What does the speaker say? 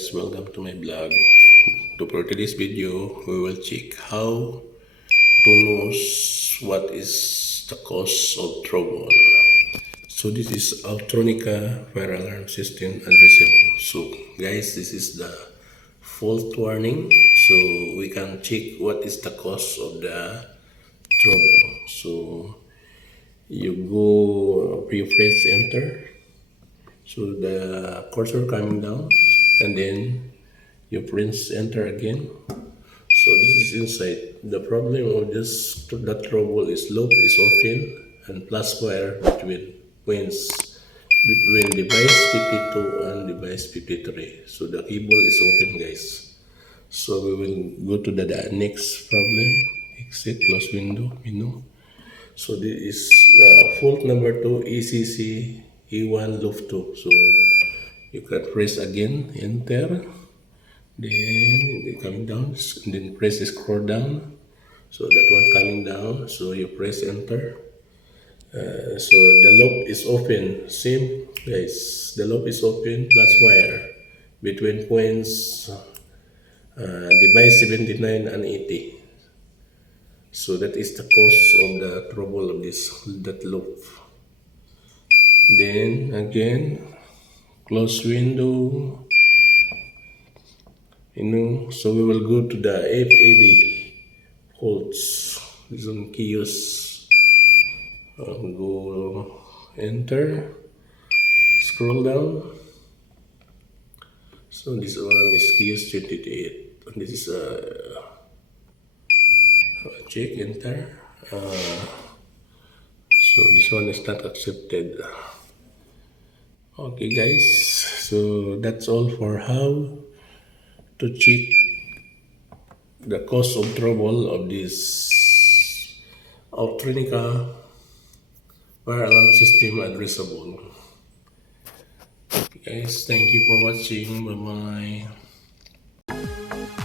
guys, welcome to my blog. For today's video, we will check how to know what is the cause of trouble. So this is Autronica fire alarm system addressable. So guys, this is the fault warning. So we can check what is the cause of the trouble. So you press enter. So the cursor coming down, and then you press enter again. So this is inside. The problem of that trouble is loop is open and plus wire between points between device 52 and device 53. So the cable is open, guys. So we will go to the next problem. Exit, close window, menu. So this is fault number 2, ECC E1 loop 2. So you can press again, enter. Then coming down, then press scroll down. So that one coming down. So you press enter. So the loop is open. Same guys. The loop is open plus wire between points device 79 and 80. So that is the cause of the trouble of that loop. Then again, close window. So we will go to the FAD holds. This one kiosk. Go enter. Scroll down. So this one is kiosk 28. And this is check enter. So this one is not accepted. Okay guys, so that's all for how to check the cause of trouble of this Autronica fire alarm system addressable. Okay guys, thank you for watching. Bye bye.